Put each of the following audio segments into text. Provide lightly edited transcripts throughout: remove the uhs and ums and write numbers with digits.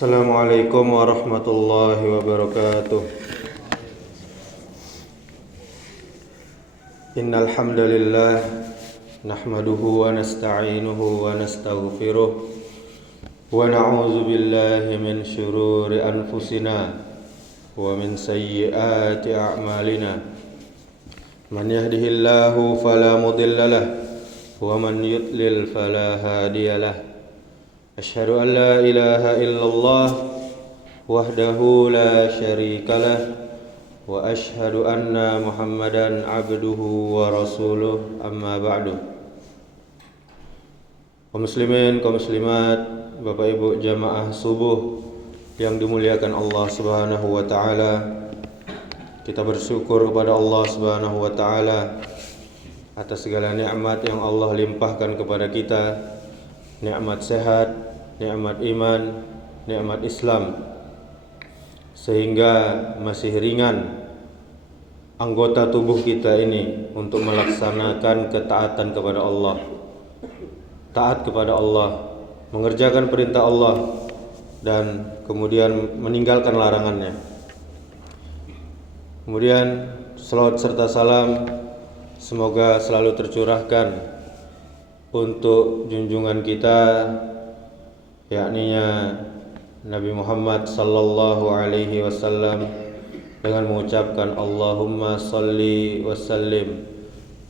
Assalamualaikum warahmatullahi wabarakatuh. Innal hamdalillah nahmaduhu wa nasta'inuhu wa nastaghfiruh wa na'udzu billahi min shururi anfusina wa min sayyiati a'malina. Man yahdihillahu fala mudilla lahu wa man yudlil fala hadiyalah. Asyhadu an la ilaha illallah wahdahu la syarika lah wa asyhadu anna Muhammadan abduhu wa rasuluh, amma ba'du. Kaum muslimin, kaum muslimat, Bapak Ibu jamaah subuh yang dimuliakan Allah Subhanahu wa taala. Kita bersyukur kepada Allah Subhanahu wa taala atas segala nikmat yang Allah limpahkan kepada kita. Nikmat sehat, nikmat iman, nikmat Islam, sehingga masih ringan anggota tubuh kita ini untuk melaksanakan ketaatan kepada Allah, taat kepada Allah, mengerjakan perintah Allah dan kemudian meninggalkan larangannya. Kemudian selawat serta salam semoga selalu tercurahkan untuk junjungan kita, yakninya Nabi Muhammad sallallahu alaihi wasallam, dengan mengucapkan Allahumma salli wa sallim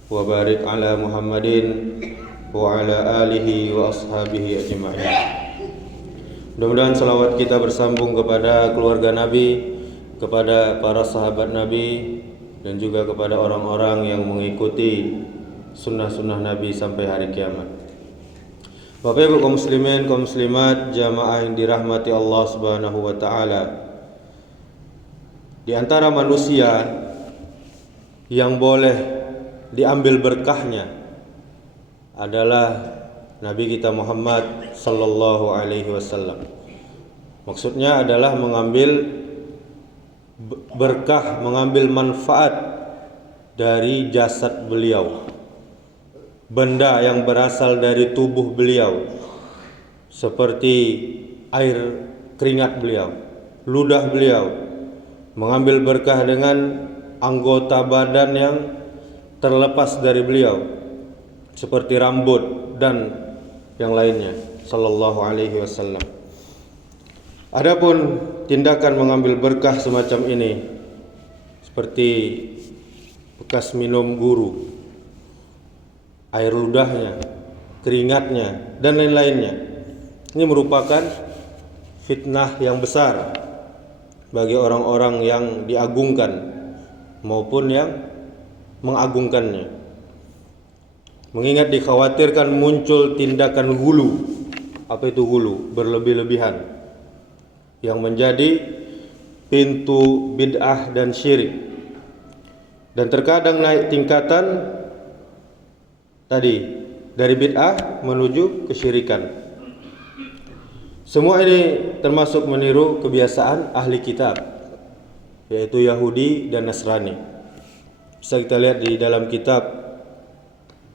wa barik ala Muhammadin wa ala alihi wa ashabihi ajma'in. Mudah-mudahan salawat kita bersambung kepada keluarga Nabi, kepada para sahabat Nabi, dan juga kepada orang-orang yang mengikuti sunnah-sunnah Nabi sampai hari kiamat. Bapak Ibu kaum muslimin, kaum muslimat, jamaah yang dirahmati Allah Subhanahu wa taala. Di antara manusia yang boleh diambil berkahnya adalah Nabi kita Muhammad sallallahu alaihi wasallam. Maksudnya adalah mengambil berkah, mengambil manfaat dari jasad beliau, benda yang berasal dari tubuh beliau, seperti air keringat beliau, ludah beliau, mengambil berkah dengan anggota badan yang terlepas dari beliau, seperti rambut dan yang lainnya sallallahu alaihi wasallam. Adapun tindakan mengambil berkah semacam ini, seperti bekas minum guru, air ludahnya, keringatnya, dan lain-lainnya, ini merupakan fitnah yang besar bagi orang-orang yang diagungkan maupun yang mengagungkannya. Mengingat dikhawatirkan muncul tindakan hulu. Apa itu hulu? Berlebih-lebihan, yang menjadi pintu bid'ah dan syirik, dan terkadang naik tingkatan tadi dari bid'ah menuju kesyirikan. Semua ini termasuk meniru kebiasaan ahli kitab, yaitu Yahudi dan Nasrani. Bisa kita lihat di dalam kitab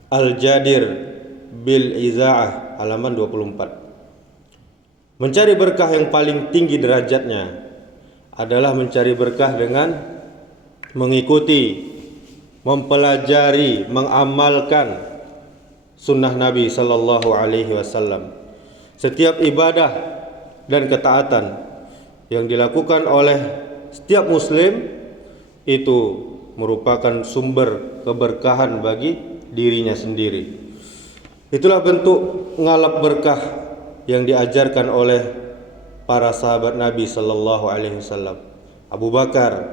Al-Jadir bil Izaah halaman 24. Mencari berkah yang paling tinggi derajatnya adalah mencari berkah dengan mengikuti, mempelajari, mengamalkan sunnah Nabi sallallahu alaihi wasallam. Setiap ibadah dan ketaatan yang dilakukan oleh setiap muslim itu merupakan sumber keberkahan bagi dirinya sendiri. Itulah bentuk ngalap berkah yang diajarkan oleh para sahabat Nabi sallallahu alaihi wasallam. Abu Bakar,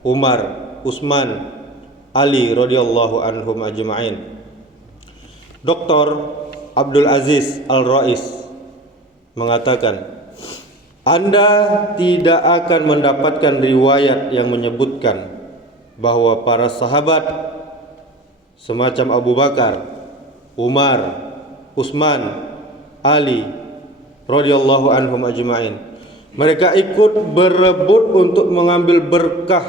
Umar, Utsman, Ali radhiyallahu anhum ajma'in. Dr. Abdul Aziz Al-Rais mengatakan, Anda tidak akan mendapatkan riwayat yang menyebutkan bahwa para sahabat semacam Abu Bakar, Umar, Utsman, Ali radhiyallahu anhum ajma'in, mereka ikut berebut untuk mengambil berkah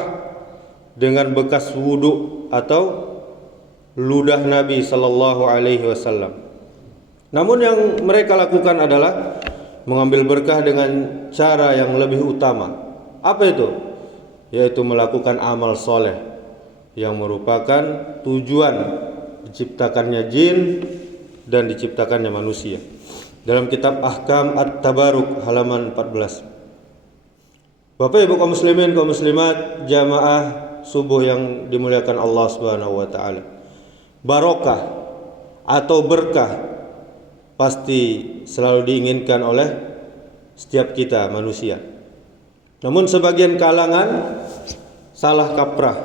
dengan bekas wudhu atau ludah Nabi sallallahu alaihi wasallam. Namun yang mereka lakukan adalah mengambil berkah dengan cara yang lebih utama. Apa itu? Yaitu melakukan amal soleh yang merupakan tujuan diciptakannya jin dan diciptakannya manusia. Dalam kitab Ahkam At-Tabaruk halaman 14. Bapak Ibu kaum muslimin, kaum muslimat, jamaah subuh yang dimuliakan Allah Subhanahu wa taala. Barokah atau berkah pasti selalu diinginkan oleh setiap kita manusia. Namun sebagian kalangan salah kaprah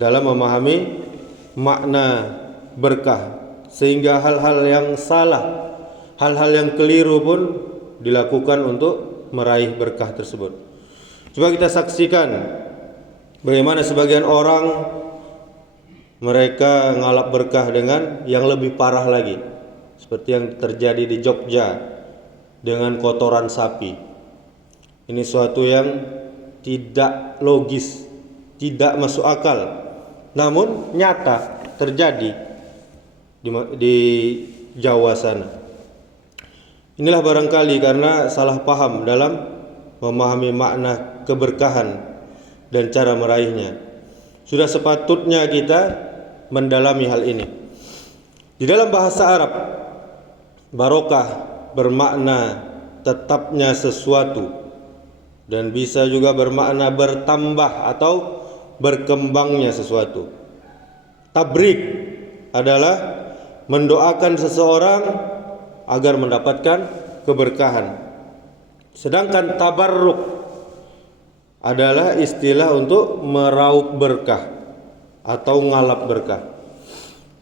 dalam memahami makna berkah, sehingga hal-hal yang salah, hal-hal yang keliru pun dilakukan untuk meraih berkah tersebut. Coba kita saksikan bagaimana sebagian orang mereka ngalap berkah dengan yang lebih parah lagi, seperti yang terjadi di Jogja dengan kotoran sapi. Ini suatu yang tidak logis, tidak masuk akal, namun nyata terjadi di Jawa sana. Inilah barangkali karena salah paham dalam memahami makna keberkahan dan cara meraihnya. Sudah sepatutnya kita mendalami hal ini. Di dalam bahasa Arab, barokah bermakna tetapnya sesuatu, dan bisa juga bermakna bertambah atau berkembangnya sesuatu. Tabrik adalah mendoakan seseorang agar mendapatkan keberkahan. Sedangkan tabarruk adalah istilah untuk meraup berkah atau ngalap berkah.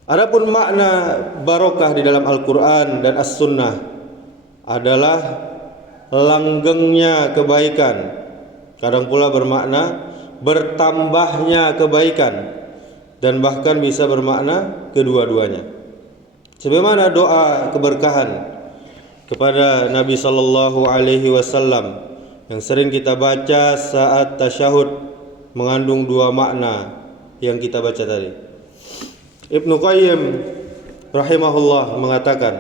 Adapun makna barokah di dalam Al-Quran dan As-Sunnah adalah langgengnya kebaikan, kadang pula bermakna bertambahnya kebaikan, dan bahkan bisa bermakna kedua-duanya. Sebagaimana doa keberkahan kepada Nabi sallallahu alaihi wasallam yang sering kita baca saat tasyahud mengandung dua makna yang kita baca tadi. Ibnu Qayyim rahimahullah mengatakan,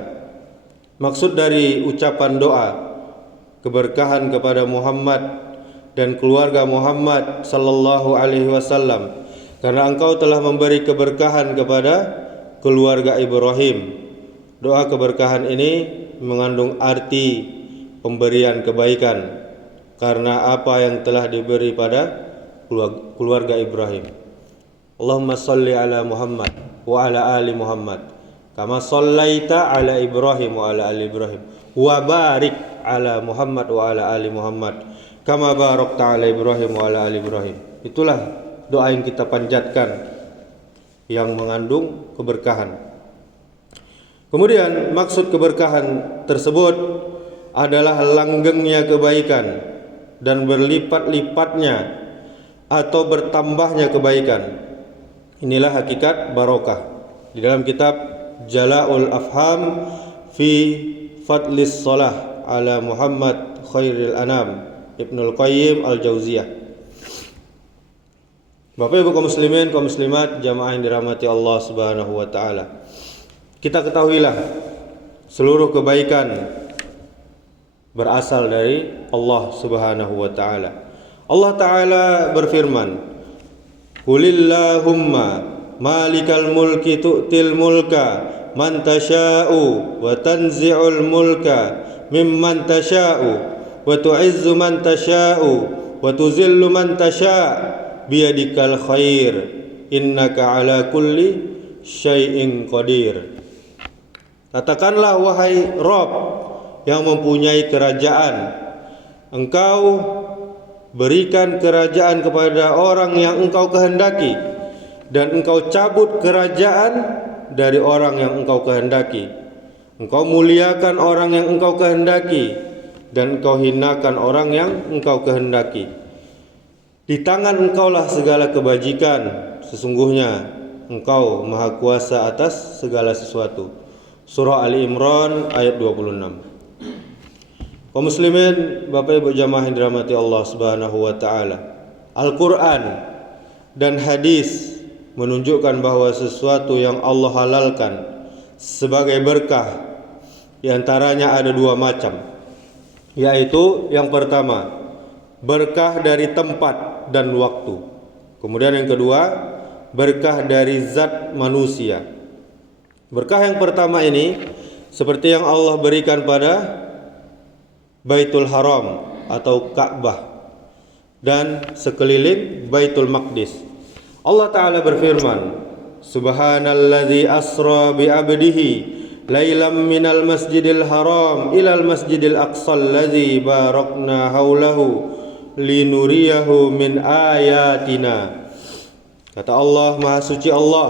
maksud dari ucapan doa keberkahan kepada Muhammad dan keluarga Muhammad sallallahu alaihi wasallam, karena engkau telah memberi keberkahan kepada keluarga Ibrahim. Doa keberkahan ini mengandung arti pemberian kebaikan karena apa yang telah diberi pada keluarga Ibrahim. Allahumma salli ala Muhammad wa ala ali Muhammad kama sallaita ala Ibrahim wa ala ali Ibrahim wa barik ala Muhammad wa ala ali Muhammad kama barakta ala Ibrahim wa ala ali Ibrahim. Itulah doa yang kita panjatkan yang mengandung keberkahan. Kemudian maksud keberkahan tersebut adalah langgengnya kebaikan dan berlipat-lipatnya atau bertambahnya kebaikan. Inilah hakikat barokah. Di dalam kitab Jala'ul Afham fi Fadlis Shalah ala Muhammad Khairil Anam, Ibnul Qayyim Al-Jauziyah. Bapak Ibu kaum muslimin, kaum muslimat, jamaah yang dirahmati Allah Subhanahu wa taala. Kita ketahuilah seluruh kebaikan berasal dari Allah Subhanahu wa taala. Allah taala berfirman, "Qulillahumma malikal mulki tu'til mulka man tasha'u wa tanzi'ul mulka mimman tasha'u wa tu'izzu man tasha'u wa tuzillu man tasha' biyadikal khair innaka ala kulli syai'in qadir." Katakanlah wahai Rabb yang mempunyai kerajaan, engkau berikan kerajaan kepada orang yang engkau kehendaki, dan engkau cabut kerajaan dari orang yang engkau kehendaki. Engkau muliakan orang yang engkau kehendaki, dan engkau hinakan orang yang engkau kehendaki. Di tangan engkaulah segala kebajikan, sesungguhnya engkau maha kuasa atas segala sesuatu. Surah Ali Imran ayat 26. Kaum muslimin, Bapak Ibu jamaah yang dirahmati Allah Subhanahu wa taala, Al-Qur'an dan hadis menunjukkan bahwa sesuatu yang Allah halalkan sebagai berkah di antaranya ada dua macam. yaitu yang pertama, berkah dari tempat dan waktu. Kemudian yang kedua, berkah dari zat manusia. Berkah yang pertama ini seperti yang Allah berikan pada Baitul Haram atau Ka'bah dan sekeliling Baitul Maqdis. Allah Ta'ala berfirman, Subhanalladzi asra bi 'abdihi lailam minal masjidil haram ilal masjidil aqsal ladzi barakna haulahu linuriyahu min ayatina. Kata Allah, Maha Suci Allah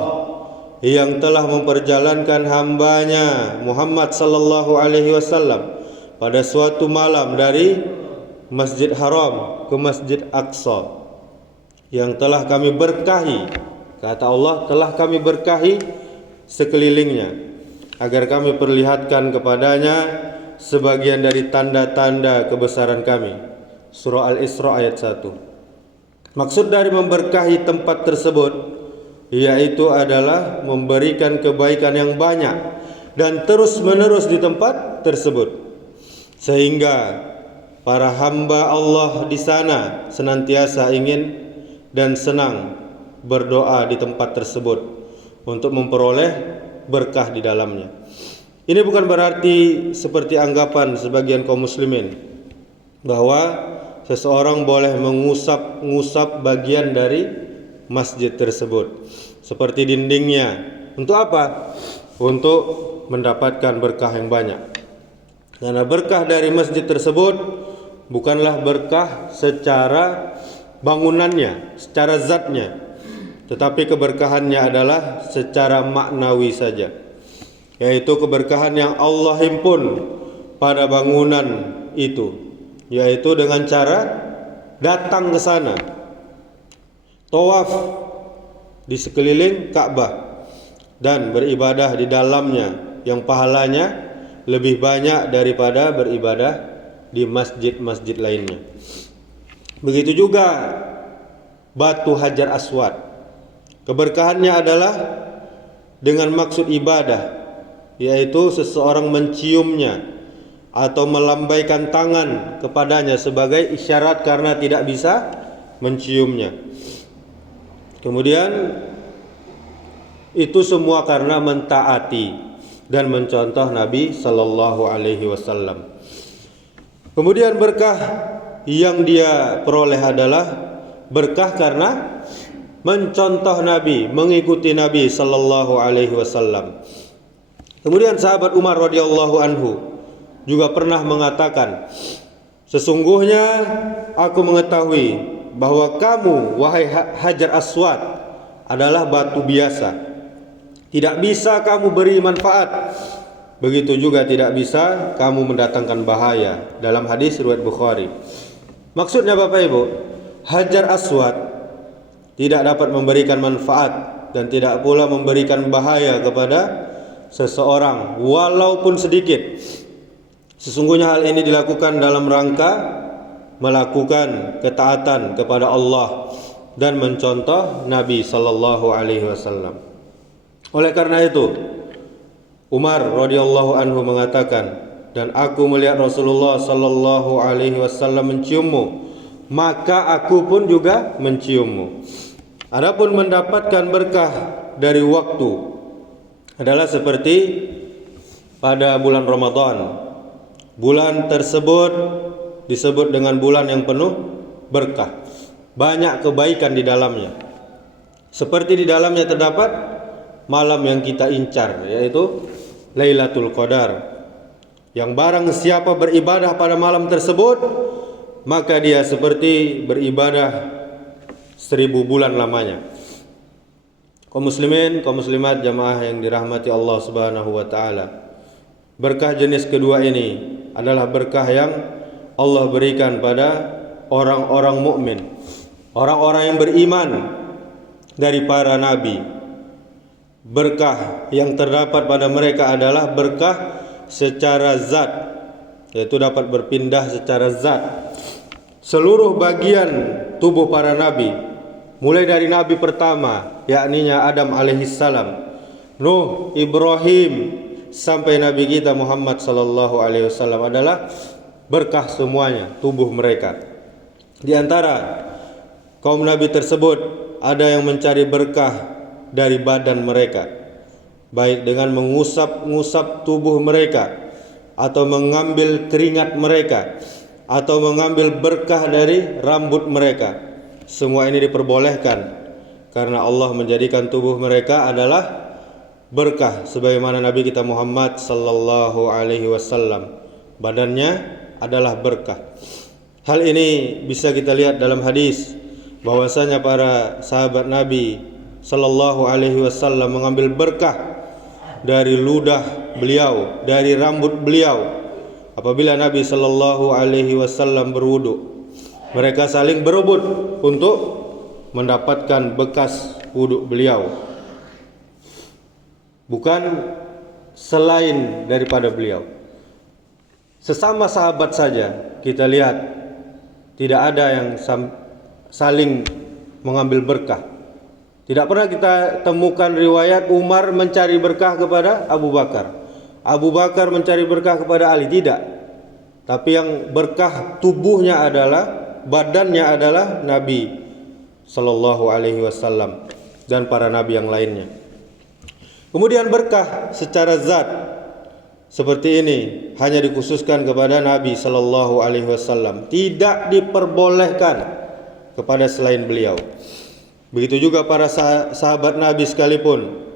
yang telah memperjalankan hambanya Muhammad sallallahu alaihi wasallam pada suatu malam dari Masjid Haram ke Masjid Aqsa yang telah kami berkahi. Kata Allah, telah kami berkahi sekelilingnya agar kami perlihatkan kepadanya sebagian dari tanda-tanda kebesaran kami. Surah Al-Isra ayat 1. Maksud dari memberkahi tempat tersebut yaitu adalah memberikan kebaikan yang banyak dan terus menerus di tempat tersebut, sehingga para hamba Allah di sana senantiasa ingin dan senang berdoa di tempat tersebut untuk memperoleh berkah di dalamnya. Ini bukan berarti seperti anggapan sebagian kaum muslimin bahwa seseorang boleh mengusap bagian dari masjid tersebut seperti dindingnya. Untuk apa? Untuk mendapatkan berkah yang banyak. Karena berkah dari masjid tersebut bukanlah berkah secara bangunannya, secara zatnya, tetapi keberkahannya adalah secara maknawi saja, yaitu keberkahan yang Allah himpun pada bangunan itu, yaitu dengan cara datang ke sana, tawaf di sekeliling Ka'bah dan beribadah di dalamnya, yang pahalanya lebih banyak daripada beribadah di masjid-masjid lainnya. Begitu juga batu Hajar Aswad. Keberkahannya adalah dengan maksud ibadah, yaitu seseorang menciumnya atau melambaikan tangan kepadanya sebagai isyarat karena tidak bisa menciumnya. Kemudian itu semua karena mentaati dan mencontoh Nabi sallallahu alaihi wasallam. Kemudian berkah yang dia peroleh adalah berkah karena mencontoh Nabi, mengikuti Nabi sallallahu alaihi wasallam. Kemudian sahabat Umar radhiyallahu anhu juga pernah mengatakan, sesungguhnya aku mengetahui bahwa kamu wahai Hajar Aswad adalah batu biasa, tidak bisa kamu beri manfaat, begitu juga tidak bisa kamu mendatangkan bahaya. Dalam hadis riwayat Bukhari. Maksudnya Bapak Ibu, Hajar Aswad tidak dapat memberikan manfaat dan tidak pula memberikan bahaya kepada seseorang walaupun sedikit. Sesungguhnya hal ini dilakukan dalam rangka melakukan ketaatan kepada Allah dan mencontoh Nabi sallallahu alaihi wasallam. Oleh karena itu, Umar radhiyallahu anhu mengatakan, dan aku melihat Rasulullah sallallahu alaihi wasallam menciummu, maka aku pun juga menciummu. Adapun mendapatkan berkah dari waktu adalah seperti pada bulan Ramadan. Bulan tersebut disebut dengan bulan yang penuh berkah, banyak kebaikan di dalamnya. Seperti di dalamnya terdapat malam yang kita incar, yaitu Lailatul Qadar, yang barang siapa beribadah pada malam tersebut, maka dia seperti beribadah 1000 bulan lamanya. Kaum muslimin, kaum muslimat, jamaah yang dirahmati Allah Subhanahu wa taala. Berkah jenis kedua ini adalah berkah yang Allah berikan pada orang-orang mukmin, orang-orang yang beriman dari para nabi. Berkah yang terdapat pada mereka adalah berkah secara zat, yaitu dapat berpindah secara zat. Seluruh bagian tubuh para nabi, mulai dari nabi pertama yakni Adam alaihissalam, Nuh, Ibrahim, sampai nabi kita Muhammad sallallahu alaihi wasallam adalah berkah semuanya tubuh mereka. Di antara kaum Nabi tersebut ada yang mencari berkah dari badan mereka, baik dengan mengusap-ngusap tubuh mereka, atau mengambil keringat mereka, atau mengambil berkah dari rambut mereka. Semua ini diperbolehkan karena Allah menjadikan tubuh mereka adalah berkah, sebagaimana Nabi kita Muhammad sallallahu alaihi wasallam, badannya adalah berkah. Hal ini bisa kita lihat dalam hadis bahwasanya para sahabat Nabi sallallahu alaihi wasallam mengambil berkah dari ludah beliau, dari rambut beliau. Apabila Nabi sallallahu alaihi wasallam berwudu, mereka saling berebut untuk mendapatkan bekas wudu beliau, bukan selain daripada beliau. Sesama sahabat saja kita lihat tidak ada yang saling mengambil berkah. Tidak pernah kita temukan riwayat Umar mencari berkah kepada Abu Bakar, Abu Bakar mencari berkah kepada Ali, tidak. Tapi yang berkah tubuhnya adalah, badannya adalah Nabi sallallahu alaihi wasallam dan para nabi yang lainnya. Kemudian berkah secara zat seperti ini hanya dikhususkan kepada Nabi sallallahu alaihi wasallam, tidak diperbolehkan kepada selain beliau. Begitu juga para sahabat Nabi sekalipun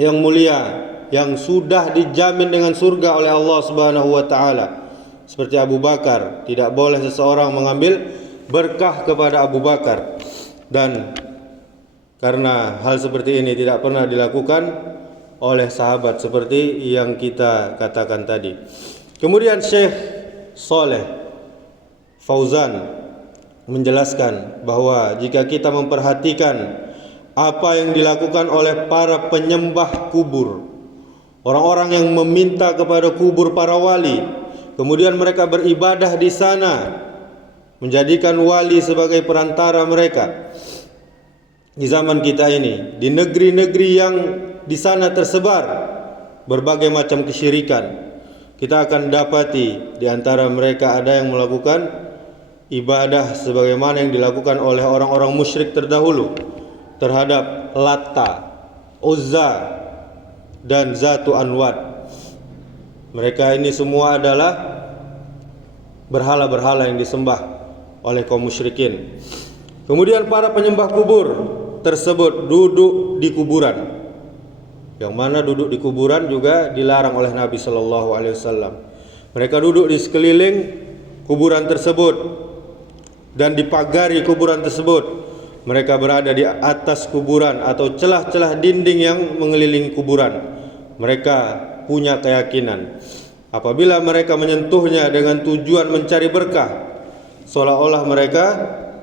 yang mulia, yang sudah dijamin dengan surga oleh Allah Subhanahu wa taala, seperti Abu Bakar, tidak boleh seseorang mengambil berkah kepada Abu Bakar. Dan karena hal seperti ini tidak pernah dilakukan oleh sahabat seperti yang kita katakan tadi. Kemudian Syekh Saleh Fauzan menjelaskan bahwa jika kita memperhatikan apa yang dilakukan oleh para penyembah kubur, orang-orang yang meminta kepada kubur para wali, kemudian mereka beribadah di sana, menjadikan wali sebagai perantara mereka. Di zaman kita ini, di negeri-negeri yang di sana tersebar berbagai macam kesyirikan, kita akan dapati di antara mereka ada yang melakukan ibadah sebagaimana yang dilakukan oleh orang-orang musyrik terdahulu terhadap Latta, Uzza, dan Zatu Anwat. Mereka ini semua adalah berhala-berhala yang disembah oleh kaum musyrikin. Kemudian para penyembah kubur tersebut duduk di kuburan, yang mana duduk di kuburan juga dilarang oleh Nabi sallallahu alaihi wasallam. Mereka duduk di sekeliling kuburan tersebut dan dipagari kuburan tersebut. Mereka berada di atas kuburan atau celah-celah dinding yang mengelilingi kuburan. Mereka punya keyakinan apabila mereka menyentuhnya dengan tujuan mencari berkah, seolah-olah mereka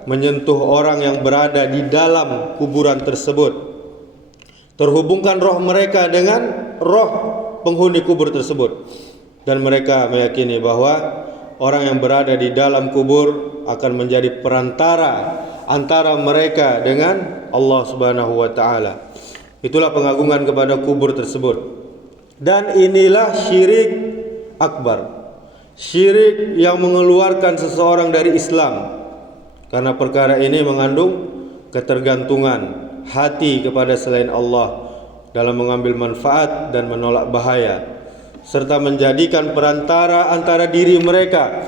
menyentuh orang yang berada di dalam kuburan tersebut. Terhubungkan roh mereka dengan roh penghuni kubur tersebut, dan mereka meyakini bahwa orang yang berada di dalam kubur akan menjadi perantara antara mereka dengan Allah Subhanahu wa taala. Itulah pengagungan kepada kubur tersebut. Dan inilah syirik akbar, syirik yang mengeluarkan seseorang dari Islam, karena perkara ini mengandung ketergantungan hati kepada selain Allah dalam mengambil manfaat dan menolak bahaya, serta menjadikan perantara antara diri mereka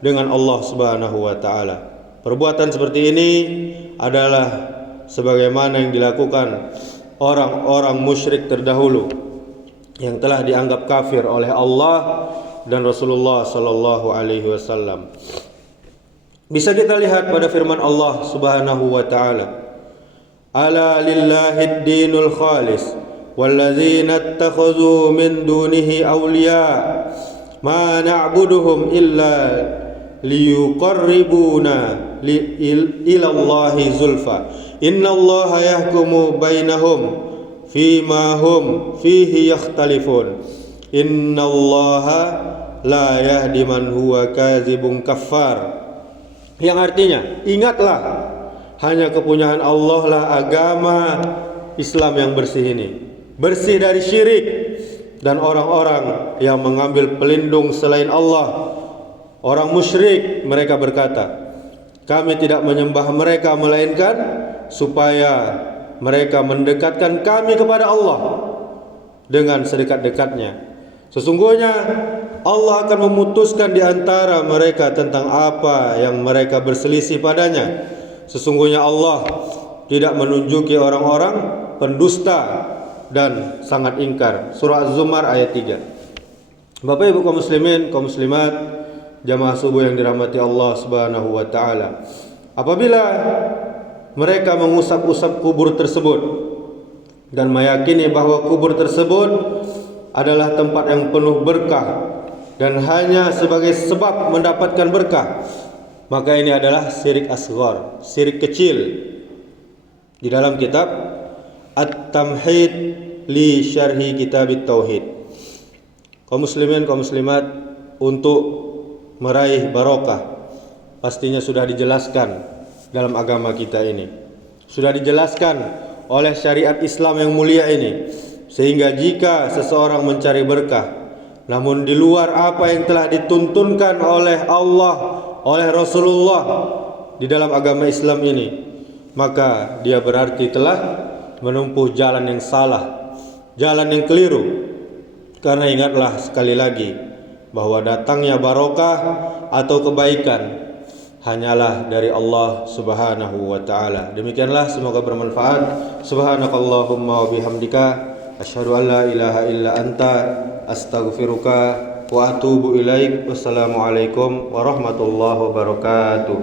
dengan Allah Subhanahu wa taala. Perbuatan seperti ini adalah sebagaimana yang dilakukan orang-orang musyrik terdahulu yang telah dianggap kafir oleh Allah dan Rasulullah sallallahu alaihi wasallam. Bisa kita lihat pada firman Allah Subhanahu wa taala, "Ala lillahid dinul khalis walladzina ittakhadhu min dunihi awliya ma na'buduhum illa liyuqarribuna ila Allahi zulfa innallaha yahkumu bainahum fima hum fihi yakhtalifun innallaha la yahdi man huwa kadzibun kaffar." Yang artinya, ingatlah, hanya kepunyaan Allah lah agama Islam yang bersih ini, bersih dari syirik dan orang-orang yang mengambil pelindung selain Allah, Orang musyrik mereka berkata, kami tidak menyembah mereka melainkan supaya mereka mendekatkan kami kepada Allah dengan sedekat-dekatnya. Sesungguhnya Allah akan memutuskan di antara mereka tentang apa yang mereka berselisih padanya. Sesungguhnya Allah tidak menunjuki orang-orang pendusta dan sangat ingkar. Surah Az-Zumar ayat 3. Bapak Ibu kaum muslimin, kaum muslimat, jamaah subuh yang dirahmati Allah Subhanahu wa taala. Apabila mereka mengusap-usap kubur tersebut dan meyakini bahwa kubur tersebut adalah tempat yang penuh berkah dan hanya sebagai sebab mendapatkan berkah, maka ini adalah syirik asghar, syirik kecil. Di dalam kitab At-Tamhid li Syarhi Kitab Tauhid, kaum muslimin, kaum muslimat, untuk meraih barokah pastinya sudah dijelaskan dalam agama kita ini, sudah dijelaskan oleh syariat Islam yang mulia ini. Sehingga jika seseorang mencari berkah namun di luar apa yang telah dituntunkan oleh Allah, oleh Rasulullah di dalam agama Islam ini, maka dia berarti telah menempuh jalan yang salah, jalan yang keliru. Karena ingatlah sekali lagi bahwa datangnya barokah atau kebaikan hanyalah dari Allah Subhanahu wa taala. Demikianlah, semoga bermanfaat. Subhanakallahumma wa bihamdika asyhadu an la ilaha illa anta astaghfiruka wa atubu ilaik. Wassalamualaikum warahmatullahi wabarakatuh.